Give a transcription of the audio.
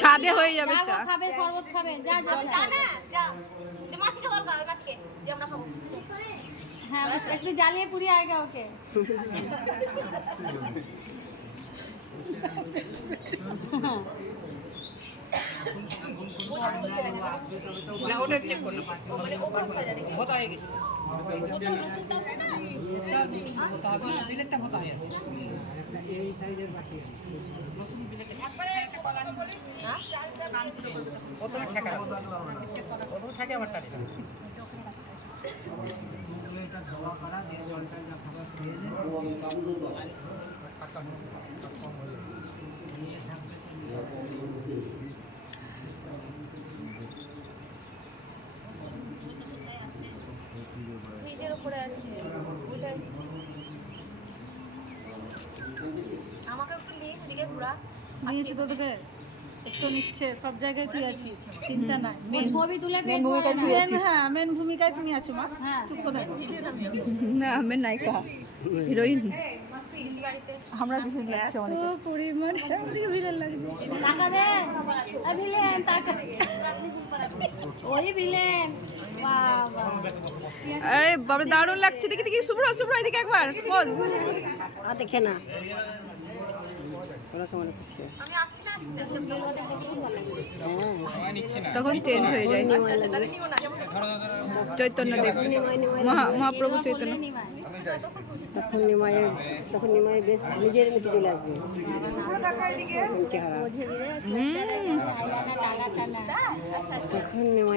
ছাদে হয়ে যাবে চা। খাবে শরবত খাবে যা যা চা না যা যে মাসিকে বল গা মাসিকে যে আমরা খাবো। হ্যাঁ একটু জ্বালিয়ে পুড়িয়ে আएगा ওকে। না ওটা চেক করতে মানে ওপর সাইডে রেখে হতা है কিছু হতা হবে বিলেটটা হতা है এই সাইজের বাকি নতুন বিলেট একবারে একটা কলা বলি হ্যাঁ নাম কি করবে প্রথমে ঠেকা প্রথমে ঠেকে আবার টানি এটা জমা করা দিয়ে জলটা যা খাবার খেয়ে যায় টাকা কম হয়ে নিয়ে থাকবে ফ্রিজের উপরে আছে ওটা আমাকে একটু নিয়ে এদিকে ঘোরা নিয়েছি তো তোকে একটু নিচ্ছে সব জায়গায় তুই আছিস চিন্তা নাই মেন ছবি তুলে মেন ভূমিকায় তুই আছিস হ্যাঁ মেন ভূমিকায় তুমি আছো মা হ্যাঁ চুপ করে না আমি নায়িকা হিরোইন আমরা ভিলেন লাগছে অনেক তো পরিমাণ আমাদেরকে ভিলেন লাগছে তাকাবে ভিলেন তাকা ওই ভিলেন বাবা আরে বাবা দারুণ লাগছে দেখি দেখি শুভ্র শুভ্র এদিকে একবার পোজ দেখে না আমি আসছি না তখন চেঞ্জ হয়ে যায় চৈতন্যদেব মহাপ্রভু চৈতন্য তখন নিমায়ের বেশ নিজের মতো চলে আসবে চেহারা তখন নিমাই